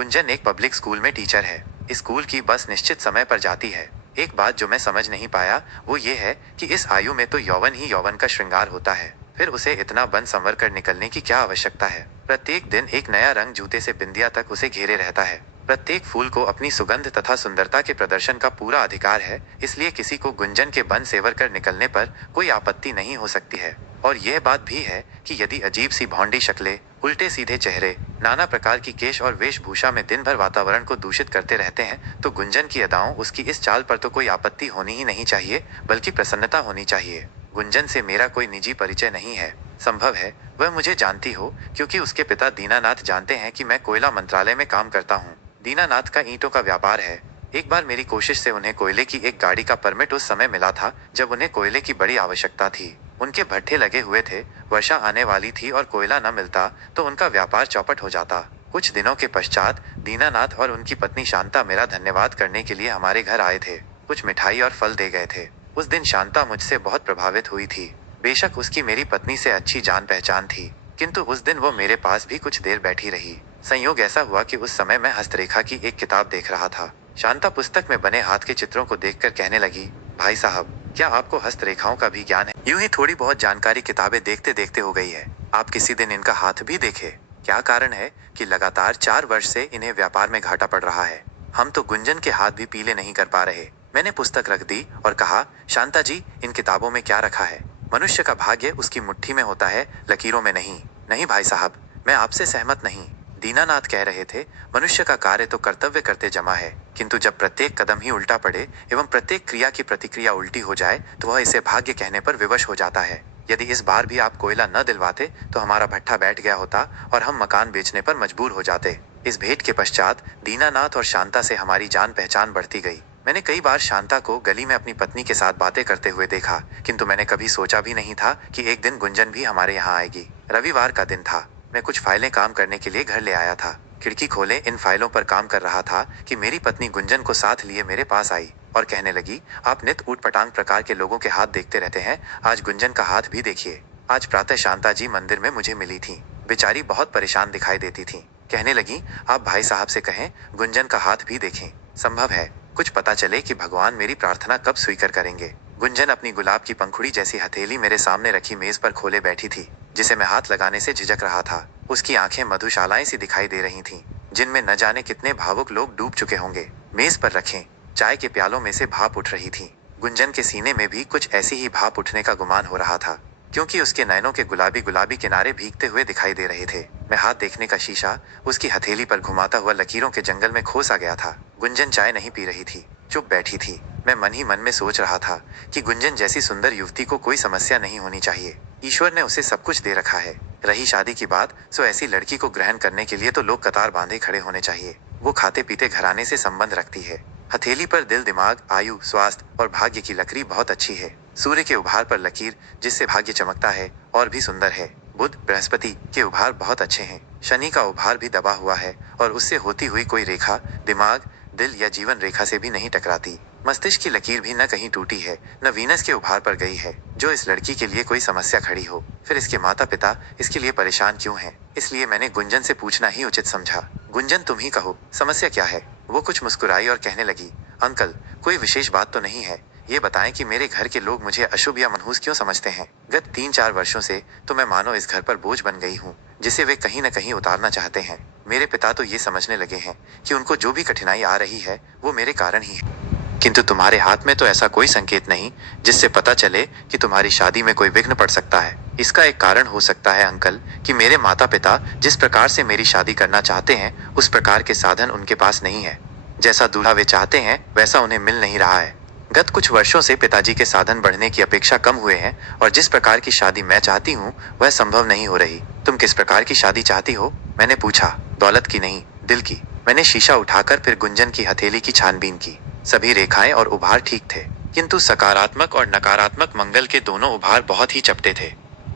गुंजन एक public school में teacher है। स्कूल की बस निश्चित समय पर जाती है। एक बात जो मैं समझ नहीं पाया वो ये है कि इस आयु में तो यौवन ही यौवन का श्रृंगार होता है, फिर उसे इतना बन संवर कर निकलने की क्या आवश्यकता है। प्रत्येक दिन एक नया रंग जूते से बिंदिया तक उसे घेरे रहता है। प्रत्येक फूल को अपनी सुगंध तथा सुंदरता के प्रदर्शन का पूरा अधिकार है, इसलिए किसी को गुंजन के बन सेवर कर निकलने पर कोई आपत्ति नहीं हो सकती है। और यह बात भी है कि यदि अजीब सी भौंडी शक्लें, उल्टे सीधे चेहरे, नाना प्रकार की केश और वेशभूषा में दिन भर वातावरण को दूषित करते रहते हैं, तो गुंजन की अदाओं, उसकी इस चाल पर तो कोई आपत्ति होनी ही नहीं चाहिए, बल्कि प्रसन्नता होनी चाहिए। गुंजन से मेरा कोई निजी परिचय नहीं है। संभव है वह मुझे जानती हो, क्योंकि उसके पिता दीनानाथ जानते हैं कि मैं कोयला मंत्रालय में काम करता हूँ। दीनानाथ का ईंटों का व्यापार है। एक बार मेरी कोशिश से उन्हें कोयले की एक गाड़ी का परमिट उस समय मिला था जब उन्हें कोयले की बड़ी आवश्यकता थी। उनके भट्ठे लगे हुए थे, वर्षा आने वाली थी और कोयला न मिलता तो उनका व्यापार चौपट हो जाता। कुछ दिनों के पश्चात दीनानाथ और उनकी पत्नी शांता मेरा धन्यवाद करने के लिए हमारे घर आए थे। कुछ मिठाई और फल दे गए थे। उस दिन शांता मुझसे बहुत प्रभावित हुई थी। बेशक उसकी मेरी पत्नी से अच्छी जान पहचान थी, किंतु उस दिन वो मेरे पास भी कुछ देर बैठी रही। संयोग ऐसा हुआ कि उस समय मैं हस्तरेखा की एक किताब देख रहा था। शांता पुस्तक में बने हाथ के चित्रों को देखकर कहने लगी, भाई साहब, क्या आपको हस्तरेखाओं का भी ज्ञान है? यूं ही थोड़ी बहुत जानकारी किताबें देखते देखते हो गई है। आप किसी दिन इनका हाथ भी देखे। क्या कारण है कि लगातार 4 वर्ष से इन्हें व्यापार में घाटा पड़ रहा है। हम तो गुंजन के हाथ भी पीले नहीं कर पा रहे। मैंने पुस्तक रख दी और कहा, शांता जी, इन किताबों में क्या रखा है? मनुष्य का भाग्य उसकी मुट्ठी में होता है, लकीरों में नहीं। नहीं भाई साहब, मैं आपसे सहमत नहीं। दीनानाथ कह रहे थे, मनुष्य का कार्य तो कर्तव्य करते जमा है, किंतु जब प्रत्येक कदम ही उल्टा पड़े एवं प्रत्येक क्रिया की प्रतिक्रिया उल्टी हो जाए तो वह इसे भाग्य कहने पर विवश हो जाता है। यदि इस बार भी आप कोयला न दिलवाते तो हमारा भट्ठा बैठ गया होता और हम मकान बेचने पर मजबूर हो जाते। इस भेंट के पश्चात दीनानाथ और शांता से हमारी जान पहचान बढ़ती गई। मैंने कई बार शांता को गली में अपनी पत्नी के साथ बातें करते हुए देखा, किंतु मैंने कभी सोचा भी नहीं था कि एक दिन गुंजन भी हमारे यहाँ आएगी। रविवार का दिन था। मैं कुछ फाइलें काम करने के लिए घर ले आया था। खिड़की खोले इन फाइलों पर काम कर रहा था कि मेरी पत्नी गुंजन को साथ लिए मेरे पास आई और कहने लगी, आप नित ऊटपटांग प्रकार के लोगों के हाथ देखते रहते हैं, आज गुंजन का हाथ भी देखिए। आज प्रातः शांता जी मंदिर में मुझे मिली थी। बेचारी बहुत परेशान दिखाई देती थी। कहने लगी, आप भाई साहब से कहें गुंजन का हाथ भी देखें। संभव है कुछ पता चले कि भगवान मेरी प्रार्थना कब स्वीकार करेंगे। गुंजन अपनी गुलाब की पंखुड़ी जैसी हथेली मेरे सामने रखी मेज पर खोले बैठी थी, जिसे मैं हाथ लगाने से झिझक रहा था। उसकी आंखें मधुशालाएं सी दिखाई दे रही थीं, जिनमें न जाने कितने भावुक लोग डूब चुके होंगे। मेज पर रखे चाय के प्यालों में से भाप उठ रही थी। गुंजन के सीने में भी कुछ ऐसी ही भाप उठने का गुमान हो रहा था, क्योंकि उसके नयनों के गुलाबी गुलाबी किनारे भीगते हुए दिखाई दे रहे थे। मैं हाथ देखने का शीशा उसकी हथेली पर घुमाता हुआ लकीरों के जंगल में खो सा गया था। गुंजन चाय नहीं पी रही थी, चुप बैठी थी। मैं मन ही मन में सोच रहा था कि गुंजन जैसी सुंदर युवती को कोई समस्या नहीं होनी चाहिए। ईश्वर ने उसे सब कुछ दे रखा है। रही शादी की बात, सो ऐसी लड़की को ग्रहण करने के लिए तो लोग कतार बांधे खड़े होने चाहिए। वो खाते पीते घराने से संबंध रखती है। हथेली पर दिल, दिमाग, आयु, स्वास्थ्य और भाग्य की लकीर बहुत अच्छी है। सूर्य के उभार पर लकीर जिससे भाग्य चमकता है और भी सुंदर है। बुध, बृहस्पति के उभार बहुत अच्छे हैं। शनि का उभार भी दबा हुआ है और उससे होती हुई कोई रेखा दिमाग, दिल या जीवन रेखा से भी नहीं टकराती। मस्तिष्क की लकीर भी न कहीं टूटी है, न वीनस के उभार पर गई है, जो इस लड़की के लिए कोई समस्या खड़ी हो। फिर इसके माता पिता इसके लिए परेशान क्यों हैं? इसलिए मैंने गुंजन से पूछना ही उचित समझा। गुंजन, तुम ही कहो, समस्या क्या है? वो कुछ मुस्कुराई और कहने लगी, अंकल, कोई विशेष बात तो नहीं है। ये बताएं कि मेरे घर के लोग मुझे अशुभ या मनहूस क्यों समझते हैं? गत 3-4 वर्षों से तो मैं मानो इस घर पर बोझ बन गई हूँ, जिसे वे कहीं न कहीं उतारना चाहते हैं। मेरे पिता तो ये समझने लगे हैं कि उनको जो भी कठिनाई आ रही है वो मेरे कारण ही है। किंतु तुम्हारे हाथ में तो ऐसा कोई संकेत नहीं जिससे पता चले कि तुम्हारी शादी में कोई विघ्न पड़ सकता है। इसका एक कारण हो सकता है अंकल कि मेरे माता पिता जिस प्रकार से मेरी शादी करना चाहते हैं उस प्रकार के साधन उनके पास नहीं है। जैसा दूल्हा वे चाहते हैं वैसा उन्हें मिल नहीं रहा है। गत कुछ वर्षों से पिताजी के साधन बढ़ने की अपेक्षा कम हुए हैं और जिस प्रकार की शादी मैं चाहती हूँ वह संभव नहीं हो रही। तुम किस प्रकार की शादी चाहती हो? मैंने पूछा। दौलत की नहीं, दिल की। मैंने शीशा उठाकर फिर गुंजन की हथेली की छानबीन की। सभी रेखाएं और उभार ठीक थे, किंतु सकारात्मक और नकारात्मक मंगल के दोनों उभार बहुत ही चपटे थे।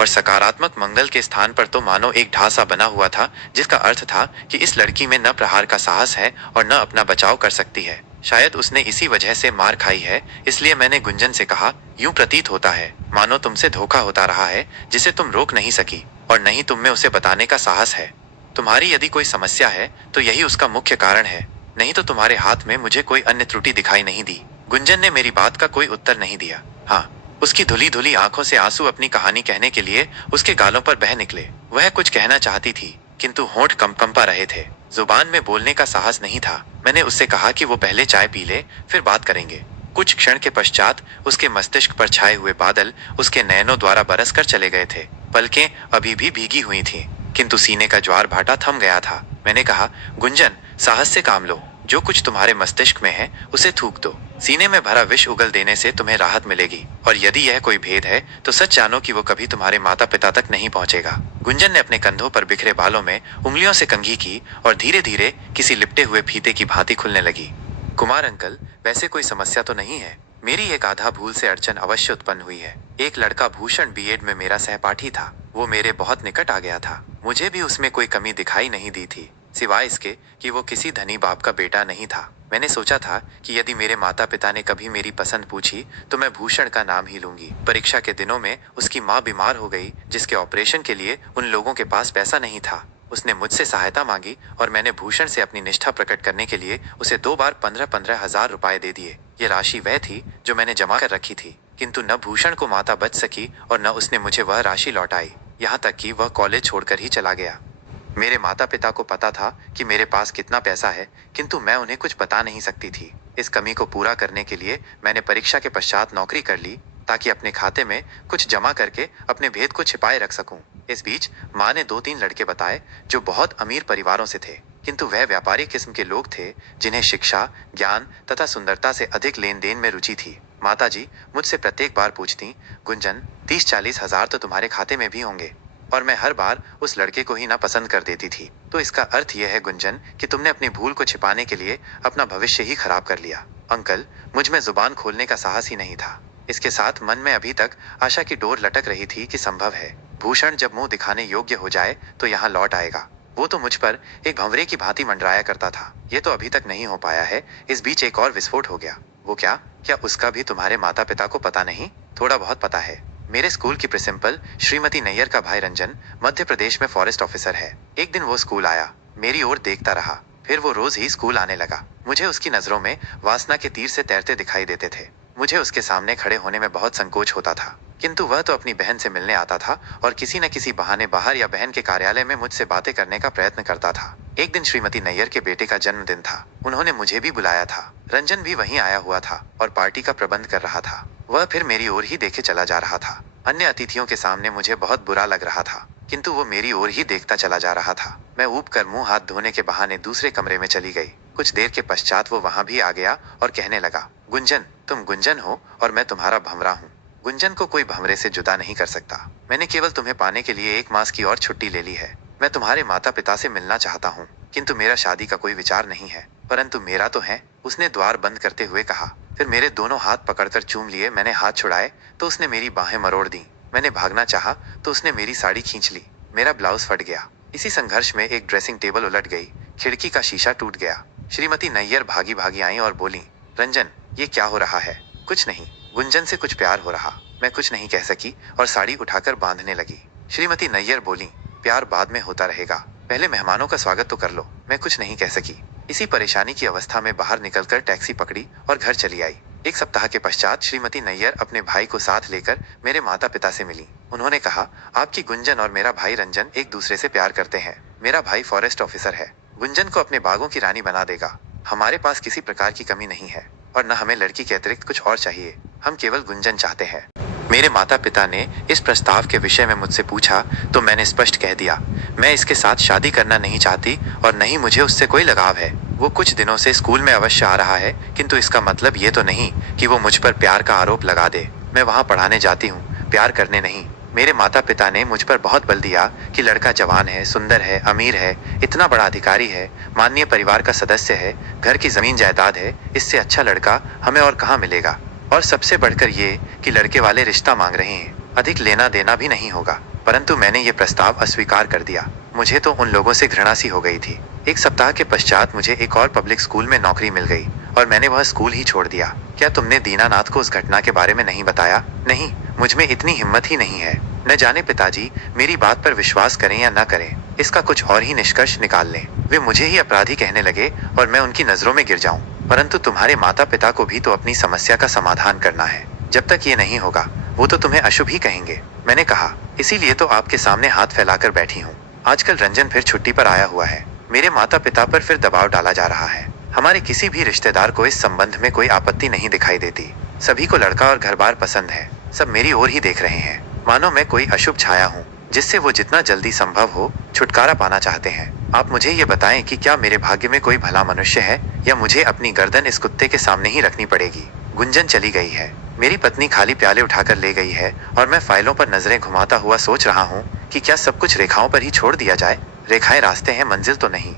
और सकारात्मक मंगल के स्थान पर तो मानो एक ढांसा बना हुआ था, जिसका अर्थ था कि इस लड़की में न प्रहार का साहस है और न अपना बचाव कर सकती है। शायद उसने इसी वजह से मार खाई है। इसलिए मैंने गुंजन से कहा, यूं प्रतीत होता है मानो तुमसे धोखा होता रहा है, जिसे तुम रोक नहीं सकी और नहीं तुम में उसे बताने का साहस है। तुम्हारी यदि कोई समस्या है तो यही उसका मुख्य कारण है, नहीं तो तुम्हारे हाथ में मुझे कोई अन्य त्रुटि दिखाई नहीं दी। गुंजन ने मेरी बात का कोई उत्तर नहीं दिया। हाँ, उसकी धुली धुली आंखों से आंसू अपनी कहानी कहने के लिए उसके गालों पर बह निकले। वह कुछ कहना चाहती थी, किंतु होंठ कंपा रहे थे। जुबान में बोलने का साहस नहीं था। मैंने उससे कहा कि वो पहले चाय पी ले, फिर बात करेंगे। कुछ क्षण के पश्चात उसके मस्तिष्क पर छाए हुए बादल उसके नयनों द्वारा बरस कर चले गए थे। पलकें अभी भी भीगी हुई थीं, किंतु सीने का ज्वार भाटा थम गया था। मैंने कहा, गुंजन, साहस से काम लो। जो कुछ तुम्हारे मस्तिष्क में है उसे थूक दो। सीने में भरा विष उगल देने से तुम्हें राहत मिलेगी, और यदि यह कोई भेद है तो सच जानो कि वो कभी तुम्हारे माता पिता तक नहीं पहुंचेगा। गुंजन ने अपने कंधों पर बिखरे बालों में उंगलियों से कंघी की और धीरे धीरे किसी लिपटे हुए फीते की भांति खुलने लगी। कुमार अंकल, वैसे कोई समस्या तो नहीं है। मेरी एक आधा भूल से अड़चन अवश्य उत्पन्न हुई है। एक लड़का भूषण बीएड में मेरा सहपाठी था। वो मेरे बहुत निकट आ गया था। मुझे भी उसमें कोई कमी दिखाई नहीं दी थी, सिवाय इसके कि वो किसी धनी बाप का बेटा नहीं था। मैंने सोचा था कि यदि मेरे माता पिता ने कभी मेरी पसंद पूछी तो मैं भूषण का नाम ही लूंगी। परीक्षा के दिनों में उसकी माँ बीमार हो गई, जिसके ऑपरेशन के लिए उन लोगों के पास पैसा नहीं था। उसने मुझसे सहायता मांगी और मैंने भूषण से अपनी निष्ठा प्रकट करने के लिए उसे 2 बार 15-15 हजार रुपए दे दिए। ये राशि वह थी जो मैंने जमा कर रखी थी, किंतु न भूषण को माता बच सकी और न उसने मुझे वह राशि लौटाई। यहाँ तक कि वह कॉलेज छोड़कर ही चला गया। मेरे माता पिता को पता था कि मेरे पास कितना पैसा है, किंतु मैं उन्हें कुछ बता नहीं सकती थी। इस कमी को पूरा करने के लिए मैंने परीक्षा के पश्चात नौकरी कर ली, ताकि अपने खाते में कुछ जमा करके अपने भेद को छिपाए रख सकूं। इस बीच माँ ने 2-3 लड़के बताए जो बहुत अमीर परिवारों से थे, किंतु वह व्यापारी किस्म के लोग थे जिन्हें शिक्षा, ज्ञान तथा सुंदरता से अधिक लेन देन में रुचि थी। माताजी मुझसे प्रत्येक बार पूछती, गुंजन, 30-40 हजार तो तुम्हारे खाते में भी होंगे, और मैं हर बार उस लड़के को ही ना पसंद कर देती थी। तो इसका अर्थ यह है गुंजन कि तुमने अपनी भूल को छिपाने के लिए अपना भविष्य ही खराब कर लिया। अंकल, मुझ में जुबान खोलने का साहस ही नहीं था। इसके साथ मन में अभी तक आशा की डोर लटक रही थी कि संभव है भूषण जब मुंह दिखाने योग्य हो जाए तो यहाँ लौट आएगा। वो तो मुझ पर एक भंवरे की भांति मंडराया करता था। ये तो अभी तक नहीं हो पाया है। इस बीच एक और विस्फोट हो गया। वो क्या उसका भी तुम्हारे माता पिता को पता नहीं? थोड़ा बहुत पता है। मेरे स्कूल की प्रिंसिपल श्रीमती नैयर का भाई रंजन मध्य प्रदेश में फॉरेस्ट ऑफिसर है। एक दिन वो स्कूल आया, मेरी ओर देखता रहा, फिर वो रोज ही स्कूल आने लगा। मुझे उसकी नजरों में वासना के तीर से तैरते दिखाई देते थे। मुझे उसके सामने खड़े होने में बहुत संकोच होता था, किंतु वह तो अपनी बहन से मिलने आता था और किसी न किसी बहाने बाहर या बहन के कार्यालय में मुझसे बातें करने का प्रयत्न करता था। एक दिन श्रीमती नैयर के बेटे का जन्मदिन था। उन्होंने मुझे भी बुलाया था। रंजन भी वहीं आया हुआ था और पार्टी का प्रबंध कर रहा था। वह फिर मेरी ओर ही देखे चला जा रहा था। अन्य अतिथियों के सामने मुझे बहुत बुरा लग रहा था, किंतु वो मेरी ओर ही देखता चला जा रहा था। मैं ऊब कर मुंह हाथ धोने के बहाने दूसरे कमरे में चली गई। कुछ देर के पश्चात वो वहां भी आ गया और कहने लगा, गुंजन, तुम गुंजन हो और मैं तुम्हारा भंवरा हूँ। गुंजन को कोई भंवरे से जुदा नहीं कर सकता। मैंने केवल तुम्हें पाने के लिए 1 मास की और छुट्टी ले ली है। मैं तुम्हारे माता पिता से मिलना चाहता हूँ, किंतु मेरा शादी का कोई विचार नहीं है। परंतु मेरा तो है, उसने द्वार बंद करते हुए कहा। फिर मेरे दोनों हाथ पकड़कर चूम लिए। मैंने हाथ छुड़ाए तो उसने मेरी बाहें मरोड़ दी। मैंने भागना चाहा तो उसने मेरी साड़ी खींच ली। मेरा ब्लाउज फट गया। इसी संघर्ष में एक ड्रेसिंग टेबल उलट गई। खिड़की का शीशा टूट गया। श्रीमती नैयर भागी भागी आई और बोली, रंजन, ये क्या हो रहा है? कुछ नहीं, गुंजन से कुछ प्यार हो रहा। मैं कुछ नहीं कह सकी और साड़ी उठाकर बांधने लगी। श्रीमती नैयर बोली, प्यार बाद में होता रहेगा, पहले मेहमानों का स्वागत तो कर लो। मैं कुछ नहीं कह सकी। इसी परेशानी की अवस्था में बाहर निकलकर टैक्सी पकड़ी और घर चली आई। 1 सप्ताह के पश्चात श्रीमती नैयर अपने भाई को साथ लेकर मेरे माता पिता से मिली। उन्होंने कहा, आपकी गुंजन और मेरा भाई रंजन एक दूसरे से प्यार करते हैं। मेरा भाई फॉरेस्ट ऑफिसर है, गुंजन को अपने बागों की रानी बना देगा। हमारे पास किसी प्रकार की कमी नहीं है और न हमें लड़की के अतिरिक्त कुछ और चाहिए। हम केवल गुंजन चाहते हैं। मेरे माता पिता ने इस प्रस्ताव के विषय में मुझसे पूछा तो मैंने स्पष्ट कह दिया, मैं इसके साथ शादी करना नहीं चाहती और न ही मुझे उससे कोई लगाव है। वो कुछ दिनों से स्कूल में अवश्य आ रहा है, किंतु इसका मतलब ये तो नहीं कि वो मुझ पर प्यार का आरोप लगा दे। मैं वहाँ पढ़ाने जाती हूँ, प्यार करने नहीं। मेरे माता पिता ने मुझ पर बहुत बल दिया कि लड़का जवान है, सुंदर है, अमीर है, इतना बड़ा अधिकारी है, माननीय परिवार का सदस्य है, घर की जमीन जायदाद है, इससे अच्छा लड़का हमें और कहाँ मिलेगा। और सबसे बढ़कर ये कि लड़के वाले रिश्ता मांग रहे हैं, अधिक लेना देना भी नहीं होगा। परंतु मैंने ये प्रस्ताव अस्वीकार कर दिया। मुझे तो उन लोगों से घृणा सी हो गई थी। 1 सप्ताह के पश्चात मुझे एक और पब्लिक स्कूल में नौकरी मिल गई और मैंने वह स्कूल ही छोड़ दिया। क्या तुमने दीनानाथ को उस घटना के बारे में नहीं बताया? नहीं, मुझ में इतनी हिम्मत ही नहीं है। न जाने पिताजी मेरी बात पर विश्वास करें या न करें। इसका कुछ और ही निष्कर्ष निकाल लें। वे मुझे ही अपराधी कहने लगे और मैं उनकी नजरों में गिर जाऊं। परंतु तुम्हारे माता पिता को भी तो अपनी समस्या का समाधान करना है। जब तक ये नहीं होगा वो तो तुम्हें अशुभ ही कहेंगे। मैंने कहा, इसीलिए तो आपके सामने हाथ फैलाकर बैठी हूँ। आजकल रंजन फिर छुट्टी पर आया हुआ है। मेरे माता पिता पर फिर दबाव डाला जा रहा है। हमारे किसी भी रिश्तेदार को इस संबंध में कोई आपत्ति नहीं दिखाई देती। सभी को लड़का और घर बार पसंद है। सब मेरी ओर ही देख रहे हैं, मानो मैं कोई अशुभ छाया हूँ जिससे वो जितना जल्दी संभव हो छुटकारा पाना चाहते हैं। आप मुझे ये बताएं कि क्या मेरे भाग्य में कोई भला मनुष्य है या मुझे अपनी गर्दन इस कुत्ते के सामने ही रखनी पड़ेगी। गुंजन चली गई है। मेरी पत्नी खाली प्याले उठाकर ले गई है और मैं फाइलों पर नजरें घुमाता हुआ सोच रहा हूँ कि क्या सब कुछ रेखाओं पर ही छोड़ दिया जाए। रेखाएं रास्ते हैं, मंजिल तो नहीं।